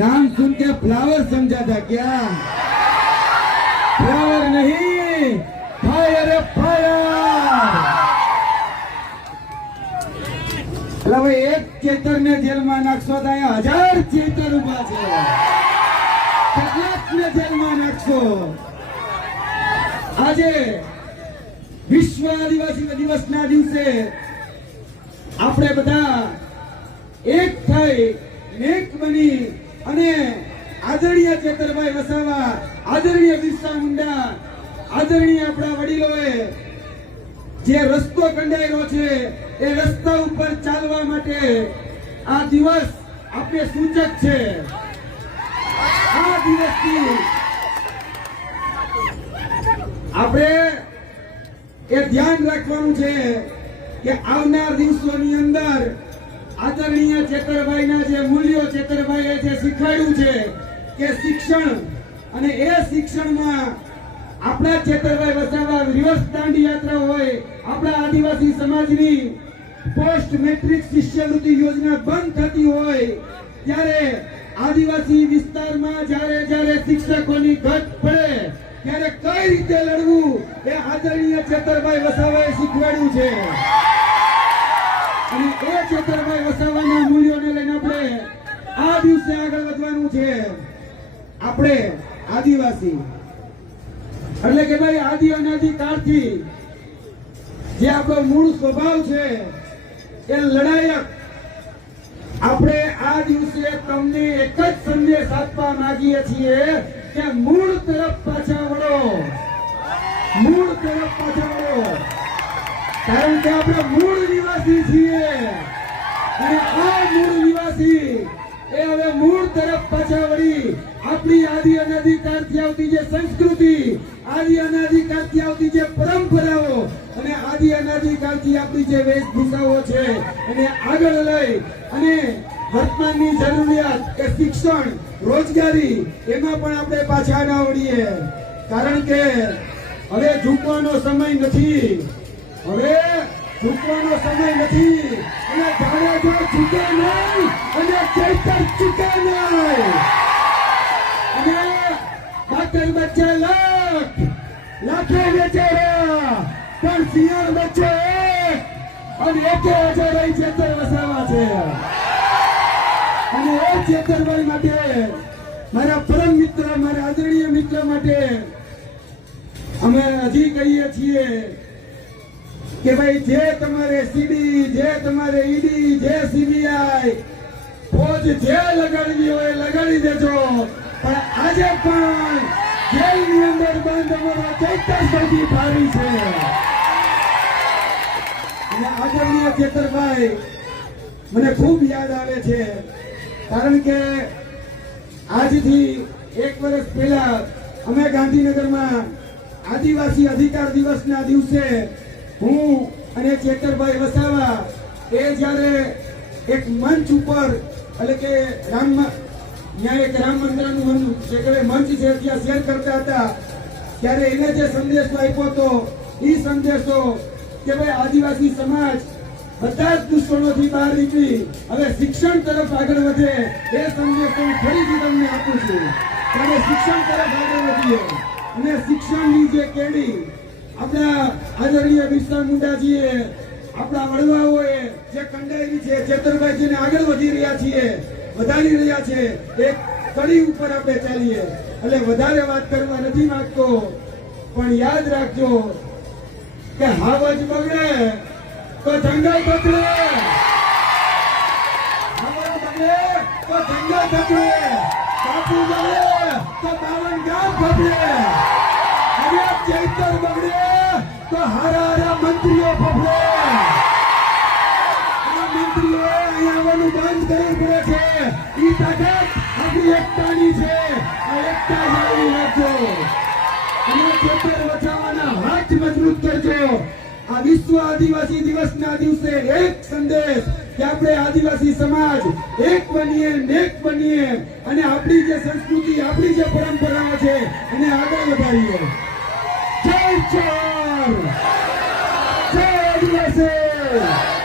नाम सुन के फ्लावर समझा था क्या? फ्लावर नहीं, फायर फायर। એટલે ભાઈ એક ચેતર ને જેલમાં નાખશો તો અહીંયા 1000 ચેતર ઉભા છે. કેટલાક ને જેલમાં નાખશો. આજે વિશ્વ આદિવાસી દિવસના દિવસે આપણે બધા એક થઈ એક બની અને આદરણીય ચેતરભાઈ વસાવા, આદરણીય બિરસા મુંડા, આદરણીય આપણા વડીલોએ જે રસ્તો કંડાર્યો છે એ રસ્તા ઉપર ચાલવા માટે આ દિવસ આપણે સૂચક છે. આ દિવસથી આપણે એ ધ્યાન રાખવાનું છે કે આવનાર દિવસોની અંદર આદરણીય ચેતરભાઈના જે મૂલ્યો ચેતરભાઈએ જે શીખવાડ્યું છે કે શિક્ષણ, અને એ શિક્ષણમાં આપણા ચેતરભાઈ વસાવા રિવર્સ દાંડી યાત્રા હોય, આપણા આદિવાસી સમાજની પોસ્ટ મેટ્રિક શિષ્યવૃત્તિ યોજના બંધ થતી હોય ત્યારે આદિવાસી વિસ્તારમાં જ્યારે શિક્ષકોની ઘટ પડે ત્યારે કઈ રીતે લડવું એ આદરણીય ચેતરભાઈ વસાવાએ શીખવાડ્યું છે. અને એ ચેતરભાઈ વસાવાના મૂલ્યોને લઈને આપણે આ દિવસે આગળ વધવાનું છે. આપણે આદિવાસી એટલે કે ભાઈ આદિ અનાદિ કાળથી જે આપણો મૂળ સ્વભાવ છે એ લડાયક. આપણે આ દિવસે તમને એક જ સંદેશ આપવા માંગીએ છીએ કે મૂળ તરફ પાછા વળો, મૂળ તરફ પાછા વળો. કારણ કે આપણે મૂળ નિવાસી છીએ અને આ મૂળ નિવાસી એ હવે મૂળ તરફ પાછા વળી આપણી આદિ અનાદિકાળથી આવતી જે સંસ્કૃતિ, આદિ અનાદિકાળથી આવતી જે પરંપરાઓ અને આદિ અનાદિકાળથી આપણી જે વેશભૂષાઓ છે એને આગળ લઈ અને વર્તમાનની જરૂરિયાત કે શિક્ષણ, રોજગારી એમાં પણ આપણે પાછા ના વળીએ. કારણ કે હવે ઝૂકવાનો સમય નથી, હવે ઝૂકવાનો સમય નથી. અને જાડેજો ઝૂકે નહીં અને ચૈતર ચૂકે નહીં. અને બાકર બચ્ચા લાખે બેચારા પણ શિયાળ બચ્ચો એક અને એકે હજાર ચેતર વસાવા છે. અને એ ચેતરભાઈ માટે, મારા પરમ મિત્ર, મારા આદરણીય મિત્ર માટે અમે હજી કહીએ છીએ કે ભાઈ જે તમારે સીડી, જે તમારે ઈડી, જે સીબીઆઈ ફોજ જે લગાડવી હોય લગાડી દેજો, પણ આજે પણ જેલની અંદર બંધ અમારા ચૈતર સૌથી ભારી છે. અને આદરણીય ચેતરભાઈ મને ખૂબ યાદ આવે છે. કારણ કે આજથી 1 વર્ષ પહેલા અમે ગાંધીનગરમાં આદિવાસી અધિકાર દિવસના દિવસે હું અને ચેતરભાઈ વસાવા એ જ્યારે એક મંચ ઉપર, એટલે કે રામ મંદિરનું મંચ છે ત્યાં શેર કરતા હતા ત્યારે એને જે સંદેશો આપ્યો હતો એ સંદેશો કે ભાઈ આદિવાસી સમાજ બધા જ દૂષણોથી બહાર નીકળી હવે શિક્ષણ તરફ આગળ વધે, એ સંદેશો હું ફરીથી તમને આપું છું. ત્યારે શિક્ષણ તરફ આગળ વધીએ અને શિક્ષણની જે કેડી આપણા આદરણીય બિરસા મુંડાજીએ, આપણા વડવાઓએ જે કંડારી છે, ચેતરભાઈજીને આગળ વધી રહ્યા છીએ, વધારી રહ્યા છે, એક કડી ઉપર આપણે ચાલીએ. એટલે વધારે વાત કરવા નથી માંગતો, પણ યાદ રાખજો કે હાવજ બગડે તો જંગલ બગડે, હાવજ બગડે તો જંગલ બગડે, બાપુ બગડે તો 52 ગામ બગડે, અને ચૈતર બગડે તો હારા મંત્રીઓ બગડે. આ મંત્રીઓ અહીંયા આવવાનું બંધ કરવું પડે છે. ઈ તાકાત આપણી એકતાની છે. આ એકતા જાળવી રાખજો અને ચેતર બચાવવાના હાથ મજબૂત કરજો. આ વિશ્વ આદિવાસી દિવસના દિવસે એક સંદેશ કે આપણે આદિવાસી સમાજ એક બનીએ, નેક બનીએ અને આપણી જે સંસ્કૃતિ, આપણી જે પરંપરાઓ છે એને આગળ વધારીએ. જય ચોર, જય આદિવાસી.